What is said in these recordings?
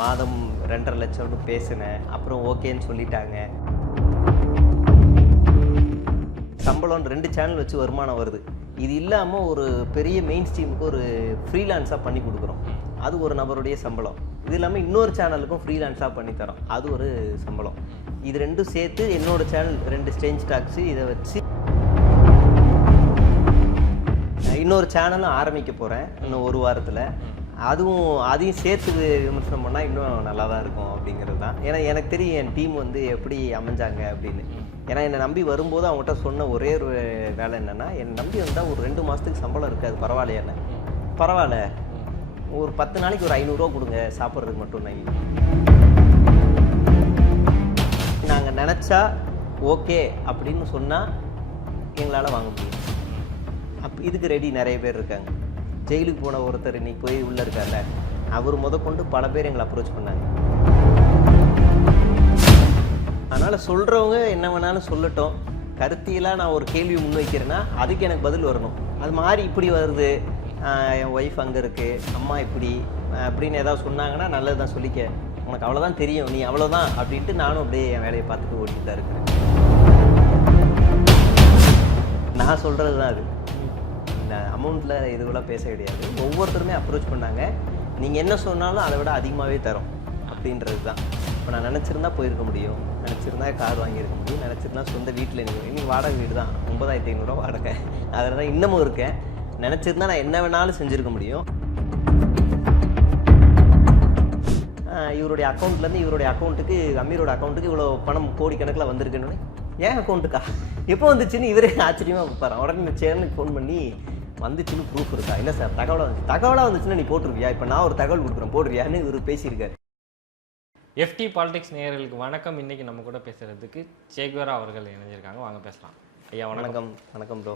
மாதம் 2.5 லட்சம்னு பேசினேன். அப்புறம் ஓகேன்னு சொல்லிட்டாங்க. சம்பளம் 2 சேனல் வச்சு வருமானம் வருது. இது இல்லாமல் ஒரு பெரிய மெயின் ஸ்ட்ரீமுக்கு ஒரு ஃப்ரீலான்ஸாக பண்ணி கொடுக்குறோம். அது ஒரு நபருடைய சம்பளம். இது இல்லாமல் இன்னொரு சேனலுக்கும் ஃப்ரீலான்ஸாக பண்ணி தரோம். அது ஒரு சம்பளம். இது ரெண்டும் சேர்த்து என்னோட சேனல் 2 ஸ்டேஞ்ச் டாக்ஸு இதை வச்சு இன்னொரு சேனலும் ஆரம்பிக்க போகிறேன் இன்னும் ஒரு வாரத்தில். அதையும் சேர்த்து விமர்சனம் பண்ணால் இன்னும் நல்லா தான் இருக்கும் அப்படிங்கிறது தான். ஏன்னா எனக்கு தெரியும் என் டீம் வந்து எப்படி அமைஞ்சாங்க அப்படின்னு. ஏன்னா என்னை நம்பி வரும்போது அவங்ககிட்ட சொன்ன ஒரே ஒரு வேலை என்னென்னா, என்னை நம்பி வந்தால் ஒரு 2 மாதத்துக்கு சம்பளம் இருக்காது, பரவாயில்லையாண்ணே. பரவாயில்ல, ஒரு 10 நாளைக்கு ஒரு 500 ரூபா கொடுங்க சாப்பிட்றதுக்கு மட்டும். நாங்கள் நினச்சா ஓகே அப்படின்னு சொன்னால் எங்களால் வாங்க முடியும். இதுக்கு ரெடி நிறைய பேர் இருக்காங்க. ஜெயிலுக்கு போன ஒருத்தர் இன்னைக்கு போய் உள்ளே இருக்கார்ல, அவர் முதற்கொண்டு பல பேர் எங்களை அப்ரோச் பண்ணாங்க. அதனால் சொல்கிறவங்க என்ன வேணாலும் சொல்லட்டும். கருத்தியெல்லாம் நான் ஒரு கேள்வி முன்வைக்கிறேன்னா அதுக்கு எனக்கு பதில் வரணும். அது மாதிரி இப்படி வருது, என் ஒய்ஃப் அங்கே இருக்குது, அம்மா இப்படி அப்படின்னு ஏதாவது சொன்னாங்கன்னா நல்லது தான், சொல்லிக்க, உனக்கு அவ்வளோதான் தெரியும், நீ அவ்வளோதான் அப்படின்ட்டு நானும் அப்படியே என் வேலையை பார்த்துட்டு ஓடிட்டு தான் இருக்கிறேன். நான் சொல்கிறது தான் அது. அமௌண்ட்டில் இதுவெல்லாம் பேச கிடையாது. ஒவ்வொருத்தருமே அப்ரோச் பண்ணாங்க. நீங்கள் என்ன சொன்னாலும் அதை விட அதிகமாகவே தரோம் அப்படின்றது தான். இப்போ நான் நினச்சிருந்தா போயிருக்க முடியும், நினச்சிருந்தா கார் வாங்கியிருக்க முடியும், நினச்சிருந்தா சொந்த வீட்டில் இன்னைக்கு வாடகை வீடு தான் 9,500 வாடகை, அதில் தான் இன்னமும் இருக்கேன். நினச்சிருந்தா நான் என்ன வேணாலும் செஞ்சுருக்க முடியும். இவருடைய அக்கௌண்ட்லேருந்து இவருடைய அக்கௌண்ட்டுக்கு, அமீரோட அக்கௌண்ட்டுக்கு இவ்வளோ பணம் கோடிக்கணக்கில் வந்திருக்குன்னு, ஏன் அக்கௌண்ட்டுக்கா எப்போ வந்துச்சுன்னு இவரே ஆச்சரியமாக பார்ப்பார். உடனே இந்த சேனலுக்கு ஃபோன் பண்ணி வந்துச்சுன்னு ப்ரூஃப் இருக்கா? இல்லை சார், தகவலாக வந்துச்சுன்னா நீ போட்டுருவியா? இப்போ நான் ஒரு தகவல் கொடுக்குறேன் போடுறியான்னு இவர் பேசியிருக்காரு. எஃப்டி பாலிடிக்ஸ் நேயர்களுக்கு வணக்கம். இன்னைக்கு நம்ம கூட பேசுறதுக்கு சேகுவேரா அவர்கள் இணைஞ்சிருக்காங்க. வாங்க பேசலாம். ஐயா வணக்கம். வணக்கம் ப்ரோ.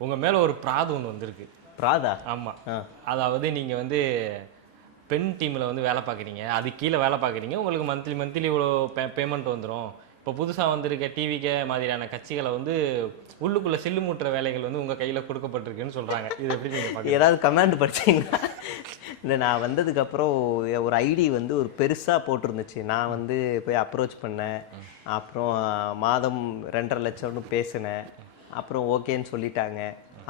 உங்கள் மேலே ஒரு பிராது ஒன்று வந்திருக்கு. பிராதா? ஆமாம். அதாவது நீங்கள் வந்து பெண் டீமில் வந்து வேலை பார்க்குறீங்க, அது கீழே வேலை பார்க்குறீங்க, உங்களுக்கு மந்த்லி இவ்வளோ பேமெண்ட் வந்துடும். இப்போ புதுசாக வந்திருக்க டிவிக்கே மாதிரியான கட்சிகளை வந்து உள்ளுக்குள்ளே சில்லு மூட்டுற வேலைகள் வந்து உங்கள் கையில் கொடுக்கப்பட்டிருக்குன்னு சொல்கிறாங்க. இது எப்படி நீங்கள் பார்க்க? ஏதாவது கமெண்ட் படிச்சிங்களா? இல்லை, நான் வந்ததுக்கப்புறம் ஒரு ஐடி வந்து ஒரு பெருசாக போட்டிருந்துச்சு. நான் வந்து போய் அப்ரோச் பண்ணேன். அப்புறம் மாதம் 2.5 லட்சம்னு பேசினேன். அப்புறம் ஓகேன்னு சொல்லிட்டாங்க.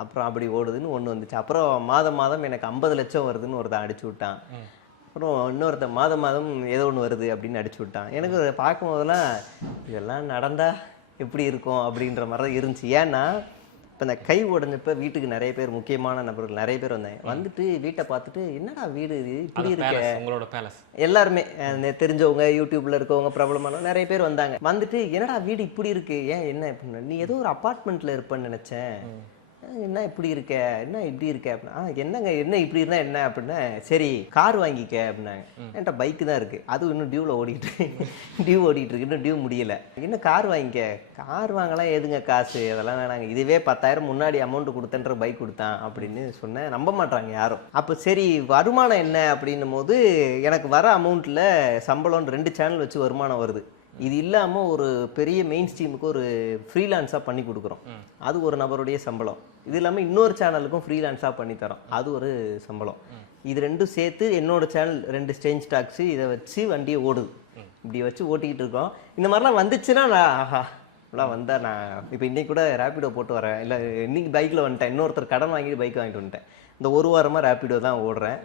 அப்புறம் அப்படி ஓடுதுன்னு ஒன்று வந்துச்சு. அப்புறம் மாதம் எனக்கு 50 லட்சம் வருதுன்னு ஒருத்தன் அடிச்சு விட்டான். அப்புறம் இன்னொருத்தன் மாதம் ஏதோ ஒன்று வருது அப்படின்னு அடிச்சு விட்டான். எனக்கு பார்க்கும் போதெல்லாம் இதெல்லாம் நடந்தா எப்படி இருக்கும் அப்படின்ற மாதிரி தான் இருந்துச்சு. ஏன்னா இப்போ இந்த கை உடஞ்சப்ப வீட்டுக்கு நிறைய பேர், முக்கியமான நபர்கள் நிறைய பேர் வந்தாங்க. வந்துட்டு வீட்டை பார்த்துட்டு, என்னடா வீடு இது இப்படி இருக்க, உங்களோட பேலஸ், எல்லாருமே தெரிஞ்சவங்க, யூடியூப்ல இருக்கவங்க, பிரபலமான நிறைய பேர் வந்தாங்க. வந்துட்டு என்னடா வீடு இப்படி இருக்கு, ஏன் என்ன இப்படின்னா, நீ ஏதோ ஒரு அப்பார்ட்மெண்ட்ல இருப்பேன்னு நினைச்சேன், என்ன இப்படி இருக்க, என்ன இப்படி இருக்க அப்படின்னா, என்னங்க என்ன இப்படி இருந்தா என்ன அப்படின்னா, சரி கார் வாங்கிக்க அப்படின்னாங்க. என்கிட்ட பைக்கு தான் இருக்கு, அதுவும் இன்னும் டியூ ஓடிட்டு இருக்கு, இன்னும் டியூ முடியல. என்ன கார் வாங்கிக்க, கார் வாங்கலாம் எதுங்க காசு, அதெல்லாம் வேணாங்க, இதுவே 10,000 முன்னாடி அமௌண்ட் கொடுத்தன்ற பைக் கொடுத்தான் அப்படின்னு சொன்னேன். நம்ப மாட்டாங்க யாரும். அப்போ சரி வருமானம் என்ன அப்படின்னும் போது, எனக்கு வர அமௌண்ட்ல சம்பளம் 2 சேனல் வச்சு வருமானம் வருது. இது இல்லாமல் ஒரு பெரிய மெயின் ஸ்ட்ரீமுக்கு ஒரு ஃப்ரீலான்ஸாக பண்ணி கொடுக்குறோம். அது ஒரு நபருடைய சம்பளம். இது இல்லாமல் இன்னொரு சேனலுக்கும் ஃப்ரீலான்ஸாக பண்ணி தரோம். அது ஒரு சம்பளம். இது ரெண்டும் சேர்த்து என்னோட சேனல் 2 ஸ்டேஞ்ச் டாக்ஸு இதை வச்சு வண்டியை ஓடுது. இப்படி வச்சு ஓட்டிக்கிட்டு இருக்கோம். இந்த மாதிரிலாம் வந்துச்சுன்னா நான் ஆஹா இப்படிலாம் வந்தால், நான் இப்போ இன்றைக்கி கூட ரேப்பிடோ போட்டு வரேன். இல்லை இன்னைக்கு பைக்கில் வந்துட்டேன். இன்னொருத்தர் கடன் வாங்கிட்டு பைக் வாங்கிட்டு வந்துட்டேன். இந்த ஒரு வாரமாக ரேப்பிடோ தான் ஓடுறேன்.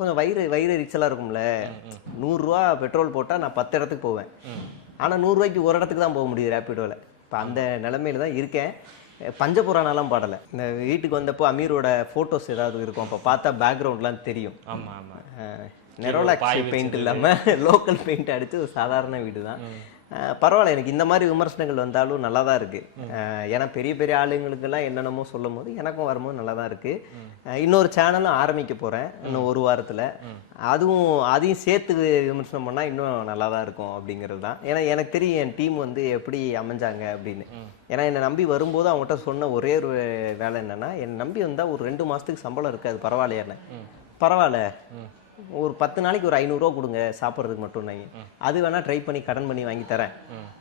கொஞ்சம் வயிறு ரிச்சலாக இருக்கும்ல. 100 ரூபா பெட்ரோல் போட்டால் நான் 10 இடத்துக்கு போவேன். ஆனால் 100 ரூபாய்க்கு ஒரு இடத்துக்கு தான் போக முடியுது ரேப்பிடோவில். இப்போ அந்த நிலைமையில தான் இருக்கேன். பஞ்சபுராணாலாம் பாடலை. இந்த வீட்டுக்கு வந்தப்போ அமீரோட ஃபோட்டோஸ் ஏதாவது இருக்கும், அப்போ பார்த்தா பேக்ரவுண்ட்லாம் தெரியும். ஆமாம் ஆமாம். நெரோலாக்ஸ் பெயிண்ட் இல்லாமல் லோக்கல் பெயிண்ட் அடித்து ஒரு சாதாரண வீடு தான். பரவாயில்ல, எனக்கு இந்த மாதிரி விமர்சனங்கள் வந்தாலும் நல்லா தான் இருக்குது. ஏன்னா பெரிய பெரிய ஆளுங்களுக்கெல்லாம் என்னென்னமோ சொல்லும் போது எனக்கும் வரும்போது நல்லா தான் இருக்குது. இன்னொரு சேனலும் ஆரம்பிக்க போகிறேன் இன்னும் ஒரு வாரத்தில். அதையும் சேர்த்து விமர்சனம் பண்ணால் இன்னும் நல்லா தான் இருக்கும் அப்படிங்கிறது தான். ஏன்னா எனக்கு தெரியும் என் டீம் வந்து எப்படி அமைஞ்சாங்க அப்படின்னு. ஏன்னா என்னை நம்பி வரும்போது அவங்ககிட்ட சொன்ன ஒரே ஒரு வேலை என்னென்னா, என்னை நம்பி வந்தால் ஒரு 2 மாதத்துக்கு சம்பளம் இருக்காது, பரவாயில்லையாண்ணே. பரவாயில்ல, ஒரு 10 நாளைக்கு ஒரு 500 ரூபா கொடுங்க சாப்பிட்றதுக்கு மட்டும் அது வேணா ட்ரை பண்ணி கடன் பண்ணி வாங்கி தரேன்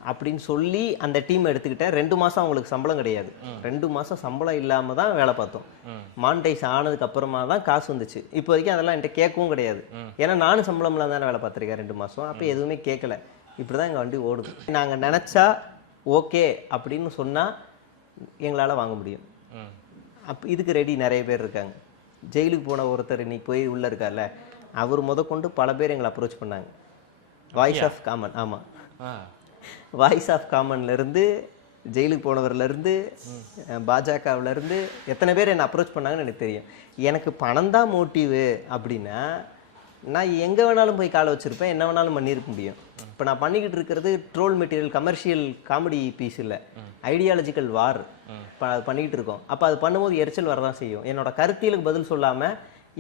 அப்படின்னு சொல்லி அந்த டீம் எடுத்துக்கிட்டேன். 2 மாசம் அவங்களுக்கு சம்பளம் கிடையாது. 2 மாசம் சம்பளம் இல்லாம தான் வேலை பார்த்தோம். மானிட்டைஸ் ஆனதுக்கு அப்புறமா தான் காசு வந்துச்சு. இப்போ வரைக்கும் அதெல்லாம் என்கிட்ட கேட்கவும் கிடையாது. ஏன்னா நானும் சம்பளம் இல்லாம தானே வேலை பார்த்துருக்கேன் 2 மாசம். அப்போ எதுவுமே கேட்கல. இப்படிதான் எங்க வண்டி ஓடுது. நாங்க நினைச்சா ஓகே அப்படின்னு சொன்னா எங்களால வாங்க முடியும். இதுக்கு ரெடி நிறைய பேர் இருக்காங்க. ஜெயிலுக்கு போன ஒருத்தர் இன்னைக்கு போய் உள்ள இருக்கார்ல, அவர் முதற்கொண்டு பல பேர் எங்களை அப்ரோச் பண்ணாங்க. Voice of common. ஆமா, வாய்ஸ் ஆஃப் காமன்ல இருந்து ஜெயிலுக்கு போனவர்ல இருந்து பாஜகவுல இருந்து எத்தனை பேர் என்னை அப்ரோச் பண்ணாங்கன்னு எனக்கு தெரியும். எனக்கு பணம் தான் மோட்டிவ் அப்படின்னா நான் எங்க வேணாலும் போய் காலை வச்சிருப்பேன், என்ன வேணாலும் பண்ணியிருக்க முடியும். இப்போ நான் பண்ணிக்கிட்டு இருக்கிறது troll material, commercial comedy piece இல்லை, ஐடியாலஜிக்கல் வார் பண்ணிக்கிட்டு இருக்கோம். அப்போ அது பண்ணும்போது எரிச்சல் வரதான் செய்யும். என்னோட கருத்தியலுக்கு பதில் சொல்லாம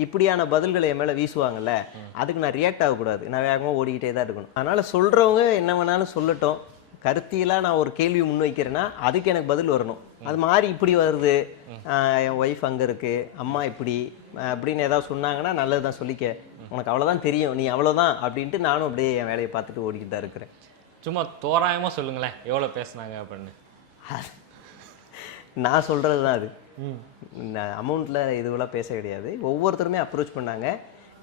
இப்படியான பதில்களை என் மேலே வீசுவாங்கல்ல, அதுக்கு நான் ரியாக்ட் ஆகக்கூடாது. நான் வேகமாக ஓடிக்கிட்டே தான் இருக்கணும். அதனால சொல்றவங்க என்ன வேணாலும் சொல்லட்டும். கருத்தியலாக நான் ஒரு கேள்வி முன்வைக்கிறேன்னா அதுக்கு எனக்கு பதில் வரணும். அது மாதிரி இப்படி வருது, என் ஒய்ஃப் அங்கே இருக்கு, அம்மா இப்படி அப்படின்னு ஏதாவது சொன்னாங்கன்னா நல்லதுதான், சொல்லிக்க, உனக்கு அவ்வளோதான் தெரியும், நீ அவ்வளோதான் அப்படின்ட்டு நானும் அப்படியே என் வேலையை பார்த்துட்டு ஓடிக்கிட்டு தான் இருக்கிறேன். சும்மா தோராயமாக சொல்லுங்களேன் எவ்வளோ பேசுனாங்க அப்படின்னு. நான் சொல்கிறது தான் அது. அமௌண்ட்டில் இதுவெல்லாம் பேச கிடையாது. ஒவ்வொருத்தருமே அப்ரோச் பண்ணாங்க.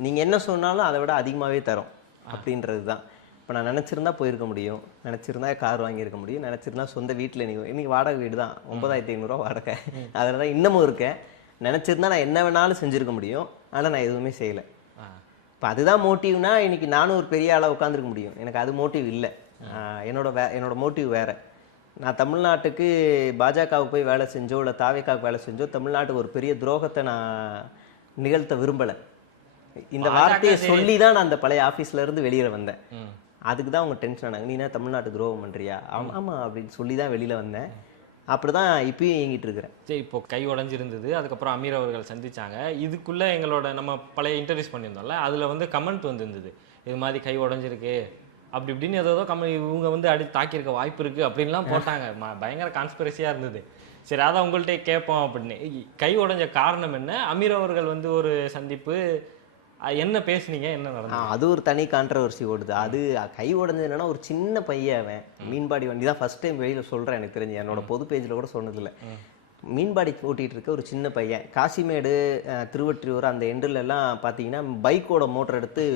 நீங்கள் என்ன சொன்னாலும் அதை விட அதிகமாகவே தரோம் அப்படின்றது தான். இப்போ நான் நினச்சிருந்தா போயிருக்க முடியும், நினச்சிருந்தா கார் வாங்கியிருக்க முடியும், நினச்சிருந்தா சொந்த வீட்டில் இன்னைக்கு வாடகை வீடு தான், 9500 வாடகை, அதில் தான் இன்னமும் இருக்கேன். நினச்சிருந்தா நான் என்ன வேணாலும் செஞ்சுருக்க முடியும். ஆனால் நான் எதுவுமே செய்யலை. இப்போ அதுதான் மோட்டிவ்னா இன்னைக்கு நானும் ஒரு பெரிய ஆளாக உட்காந்துருக்க முடியும். எனக்கு அது மோட்டிவ் இல்லை. என்னோட மோட்டிவ் வேறு. நான் தமிழ்நாட்டுக்கு பாஜகவுக்கு போய் வேலை செஞ்சோ இல்லை தாவேக்காவுக்கு வேலை செஞ்சோ தமிழ்நாட்டுக்கு ஒரு பெரிய துரோகத்தை நான் நிகழ்த்த விரும்பலை. இந்த வார்த்தையை சொல்லி தான் நான் அந்த பழைய ஆஃபீஸ்ல இருந்து வெளியே வந்தேன். அதுக்கு தான் அவங்க டென்ஷன் ஆனாங்க, நீ என்ன தமிழ்நாட்டு துரோகம் பண்ணுறியா? ஆமாம் அப்படின்னு சொல்லி தான் வெளியில் வந்தேன். அப்படிதான் இப்பயும் இயங்கிட்டு இருக்கிறேன். சரி, இப்போ கை உடஞ்சிருந்தது, அதுக்கப்புறம் அமீர் அவர்கள் சந்திச்சாங்க. இதுக்குள்ள எங்களோட நம்ம பழைய இன்டர்வியூஸ் பண்ணியிருந்தோம்ல, அதில் வந்து கமெண்ட் வந்துருந்தது, இது மாதிரி கை உடஞ்சிருக்கு அப்படி இப்படின்னு ஏதோ கமெண்ட், இவங்க வந்து தாக்கியிருக்க வாய்ப்பு இருக்குது அப்படின்லாம் போட்டாங்க. பயங்கர கான்ஸ்பிரசியாக இருந்தது. சரி, அதான் உங்கள்கிட்ட கேட்போம் அப்படின்னு. கை உடஞ்ச காரணம் என்ன? அமீர் அவர்கள் வந்து ஒரு சந்திப்பு, என்ன பேசுனீங்க, என்ன நடந்தது? அது ஒரு தனி கான்ட்ரவர்சி ஓடுது. அது கை உடஞ்சது என்னன்னா, ஒரு சின்ன பையன், அவன் மீன்பாடி வண்டி தான் ஃபர்ஸ்ட் டைம் வெளியில் சொல்கிறேன். எனக்கு தெரிஞ்சு என்னோட பொது பேஜில் கூட சொன்னதில்லை. மீன்பாடி ஓட்டிகிட்டு இருக்க ஒரு சின்ன பையன், காசிமேடு திருவற்றியூர் அந்த எண்டில் எல்லாம் பார்த்தீங்கன்னா பைக்கோட மோட்டர் எடுத்து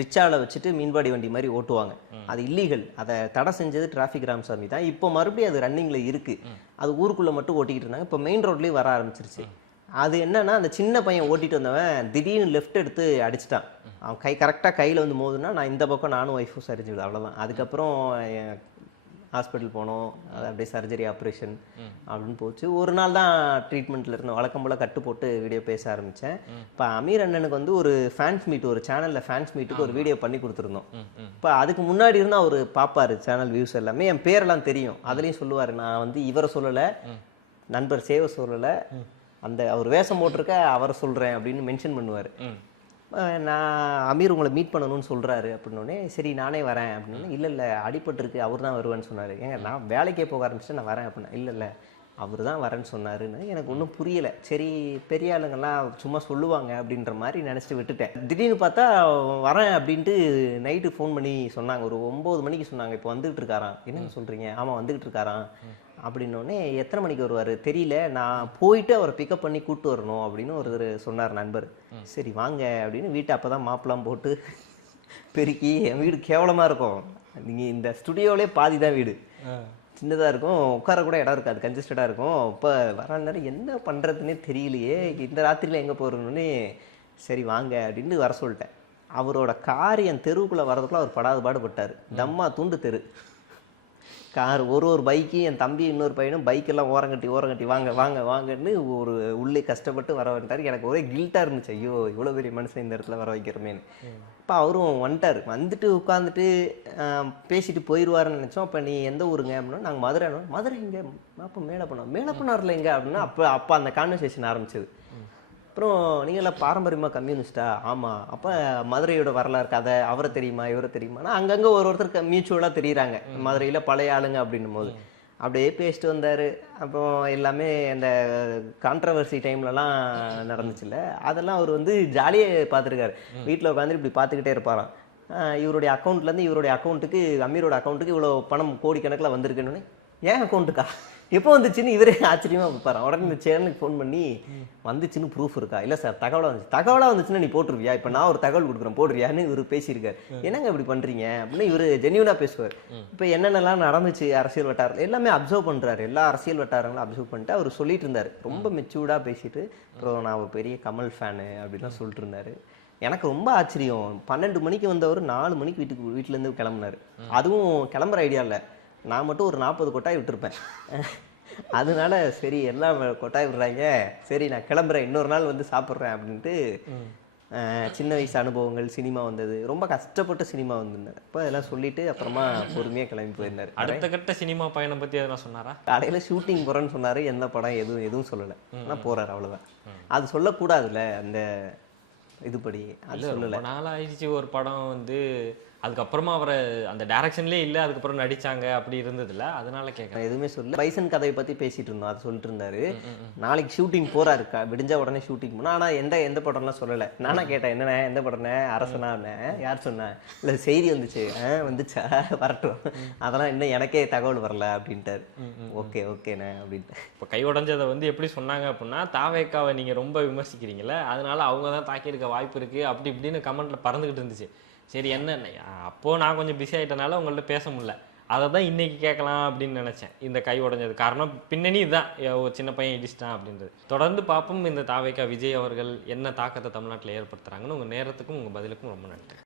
ரிச்சாவில் வச்சுட்டு மீன்பாடி வண்டி மாதிரி ஓட்டுவாங்க. அது இல்லீகல். அதை தடை செஞ்சது டிராஃபிக் ராமசாமி தான். இப்போ மறுபடியும் அது ரன்னிங்கில் இருக்குது. அது ஊருக்குள்ளே மட்டும் ஓட்டிக்கிட்டு இருந்தாங்க. இப்போ மெயின் ரோட்லேயும் வர ஆரம்பிச்சிருச்சு. அது என்னன்னா, அந்த சின்ன பையன் ஓட்டிட்டு வந்தவன் திடீர்னு லெஃப்ட் எடுத்து அடிச்சிட்டான். அவன் கரெக்டாக கையில் வந்து மோதுனா நான் இந்த பக்கம் நானும் ஒய்ஃபும் சரிஞ்சுடுது, அவ்வளோதான். அதுக்கப்புறம் ஹாஸ்பிட்டல் போனோம். அது அப்படியே சர்ஜரி ஆப்ரேஷன் அப்படின்னு போச்சு. ஒரு நாள் தான் ட்ரீட்மெண்ட்டில் இருந்தோம். வழக்கம் போல் கட்டு போட்டு வீடியோ பேச ஆரம்பித்தேன். இப்போ அமீர் அண்ணனுக்கு வந்து ஒரு ஃபேன்ஸ் மீட், ஒரு சேனலில் ஃபேன்ஸ் மீட்டுக்கு ஒரு வீடியோ பண்ணி கொடுத்துருந்தோம். இப்போ அதுக்கு முன்னாடி இருந்தால் அவர் பார்ப்பார் சேனல் வியூஸ் எல்லாமே. என் பேரெல்லாம் தெரியும். அதுலேயும் சொல்லுவார், நான் வந்து இவரை சொல்லலை, நண்பர் சேவை சொல்லலை, அந்த அவர் வேஷம் போட்டிருக்க அவரை சொல்கிறேன் அப்படின்னு மென்ஷன் பண்ணுவார். நான் அமீர் உங்களை மீட் பண்ணணும்னு சொல்கிறாரு அப்படின்னோடனே சரி நானே வரேன் அப்படின்னு. இல்லை அடிபட்டுருக்கு, அவர் தான் வருவேன்னு சொன்னார். ஏங்க நான் வேலைக்கே போக ஆரம்பிச்சுட்டு நான் வரேன் அப்படின்னா, இல்லை அவர் தான் வரேன்னு சொன்னாருன்னு. எனக்கு ஒன்றும் புரியலை. சரி, பெரிய ஆளுங்கள்லாம் சும்மா சொல்லுவாங்க அப்படின்ற மாதிரி நினச்சிட்டு விட்டுட்டேன். திடீர்னு பார்த்தா வரேன் அப்படின்ட்டு நைட்டு ஃபோன் பண்ணி சொன்னாங்க. ஒரு 9 மணிக்கு சொன்னாங்க, இப்போ வந்துகிட்டு இருக்காராம். என்னன்னு சொல்கிறீங்க? ஆமாம் வந்துகிட்டு இருக்காராம் அப்படின்னோடனே எத்தனை மணிக்கு வருவார் தெரியல, நான் போயிட்டு அவரை பிக்கப் பண்ணி கூப்பிட்டு வரணும் அப்படின்னு ஒருத்தர் சொன்னார் நண்பர். சரி வாங்க அப்படின்னு வீட்டை அப்போ தான் மாப்பெல்லாம் போட்டு பெருக்கி, என் வீடு கேவலமாக இருக்கும். நீங்கள் இந்த ஸ்டுடியோவிலே பாதி தான் வீடு, சின்னதாக இருக்கும், உட்கார கூட இடம் இருக்காது, கன்ஜஸ்டடாக இருக்கும். இப்போ வர நேரம் என்ன பண்ணுறதுன்னே தெரியலையே, இந்த ராத்திரியில் எங்கே போகிறோன்னு. சரி வாங்க அப்படின்னு வர சொல்லிட்டேன். அவரோட கார் என் தெருவுக்குள்ளே வரதுக்குள்ள அவர் படாது பாடுபட்டார். தம்மா தூண்டு தெரு கார், ஒரு பைக்கு, என் தம்பி இன்னொரு பையனும் பைக்கெல்லாம் ஓரங்கட்டி வாங்க வாங்க வாங்கன்னு ஒரு உள்ளே கஷ்டப்பட்டு வர வந்துட்டார். எனக்கு ஒரே கில்ட்டாக இருந்துச்சு, ஐயோ இவ்வளோ பெரிய மனுஷன் இந்த இடத்துல வர வைக்கிறமேன்னு. இப்போ அவரும் வந்துட்டார். வந்துட்டு உட்காந்துட்டு பேசிட்டு போயிடுவாருன்னு நினச்சோம். அப்போ நீ எந்த ஊருங்க அப்படின்னா, நாங்கள் மதுரை இங்கே, அப்போ மேலப்பண்ணாரில் எங்கே அப்படின்னா, அப்போ அந்த கான்வர்சேஷன் ஆரம்பிச்சது. அப்புறம் நீங்களாம் பாரம்பரியமாக கம்யூனிஸ்டா? ஆமாம். அப்போ மதுரையோட வரலாறு கதை அவரை தெரியுமா இவரை தெரியுமானா, அங்கங்கே ஒருத்தருக்கு மியூச்சுவலாக தெரியுறாங்க மதுரையில் பழைய ஆளுங்க அப்படின்னும் போது. அப்படியே பேசிட்டு வந்தார். அப்புறம் எல்லாமே அந்த கான்ட்ரவர்சி டைம்லலாம் நடந்துச்சுல்ல, அதெல்லாம் அவர் வந்து ஜாலியாக பார்த்துருக்காரு. வீட்டில் உட்காந்து இப்படி பார்த்துக்கிட்டே இருப்பாராம். இவருடைய அக்கௌண்ட்லேருந்து இவருடைய அக்கௌண்ட்டுக்கு, அமீரோட அக்கௌண்ட்டுக்கு இவ்வளோ பணம் கோடிக்கணக்கில் வந்திருக்குன்னு, ஏன் அக்கௌண்ட்டுக்கா எப்போ வந்துச்சுன்னு இவரே ஆச்சரியமாக பார்ப்பாராம். உடனே இந்த சேனலுக்கு ஃபோன் பண்ணி, வந்துச்சுன்னு ப்ரூஃப் இருக்கா? இல்லை சார், தகவலாக வந்துச்சுன்னா நீ போட்டுருவியா? இப்போ நான் ஒரு தகவல் கொடுக்குறேன் போடுறியான்னு இவர் பேசியிருக்காரு. என்னங்க இப்படி பண்ணுறீங்க அப்படின்னு இவர் ஜென்யூனாக பேசுவார். இப்போ என்னென்னலாம் நடந்துச்சு அரசியல் வட்டாரம் எல்லாமே அப்சர்வ் பண்ணுறாரு. எல்லா அரசியல் வட்டாரங்களும் அப்சர்வ் பண்ணிட்டு அவர் சொல்லிட்டு இருந்தார். ரொம்ப மெச்சூர்டாக பேசிட்டு, அப்புறம் நான் ஒரு பெரிய கமல் ஃபேனு அப்படின்லாம் சொல்லிட்டு இருந்தார். எனக்கு ரொம்ப ஆச்சரியம். 12 மணிக்கு வந்தவர் 4 மணிக்கு வீட்டிலேருந்து கிளம்புனார். அதுவும் கிளம்புற ஐடியா இல்லை, நான் மட்டும் ஒரு 40 கொட்டாய் விட்டுருப்பேன். அதனால சரி எல்லாம் கொட்டாய் விடுறாங்க, சரி நான் கிளம்புறேன், இன்னொரு நாள் வந்து சாப்பிட்றேன் அப்படின்ட்டு. சின்ன வயசு அனுபவங்கள், சினிமா வந்தது, ரொம்ப கஷ்டப்பட்டு சினிமா வந்திருந்தார். அப்போ அதெல்லாம் சொல்லிட்டு அப்புறமா பொறுமையாக கிளம்பி போயிருந்தார். அடுத்த கட்ட சினிமா பயணம் பற்றி எதனா சொன்னாரா? கடையில் ஷூட்டிங் போகிறேன்னு சொன்னார். எந்த படம் எதுவும் சொல்லலை. ஆனால் போகிறார், அவ்வளோதான். அது சொல்லக்கூடாதுல்ல அந்த இதுபடி, அது சொல்லலை. நாள் ஆயிடுச்சு ஒரு படம் வந்து, அதுக்கப்புறமா அவரை அந்த டைரக்ஷன்லேயே இல்லை, அதுக்கப்புறம் நடிச்சாங்க அப்படி இருந்ததுல, அதனால கேட்குறேன். எதுவுமே சொல்ல. பைசன் கதையை பற்றி பேசிட்டு இருந்தோம், அது சொல்லிட்டு இருந்தாரு. நாளைக்கு ஷூட்டிங் போறாரு, விடிஞ்சா உடனே ஷூட்டிங் போனா. ஆனால் எந்த படம்லாம் சொல்லலை. நானா கேட்டேன், என்னண்ணே எந்த படம்னே, அரசனாண்ணே, யார் சொன்னேன்? இல்லை செய்தி வந்துச்சு. வந்துச்சா, வரட்டும், அதெல்லாம் இன்னும் எனக்கே தகவல் வரல அப்படின்ட்டாரு. ஓகேண்ணே அப்படின்ட்டு. இப்போ கை உடஞ்சதை வந்து எப்படி சொன்னாங்க அப்படின்னா, தாவேக்காவை நீங்கள் ரொம்ப விமர்சிக்கிறீங்களே, அதனால அவங்க தான் தாக்கியிருக்க வாய்ப்பு இருக்குது அப்படி இப்படின்னு கமெண்ட்டில் பறந்துக்கிட்டு இருந்துச்சு. சரி என்ன, அப்போது நான் கொஞ்சம் பிஸி ஆகிட்டனால உங்கள்ட்ட பேச முடியல, அதை தான் இன்றைக்கி கேட்கலாம் அப்படின்னு நினச்சேன். இந்த கை உடஞ்சது காரணம் பின்னணி இதுதான், ஒரு சின்ன பையன் இடிச்சிட்டான் அப்படின்றது. தொடர்ந்து பார்ப்போம் இந்த தாவேக்கா விஜய் அவர்கள் என்ன தாக்கத்தை தமிழ்நாட்டில் ஏற்படுத்துகிறாங்கன்னு. உங்கள் நேரத்துக்கும் உங்கள் பதிலுக்கும் ரொம்ப நன்றி.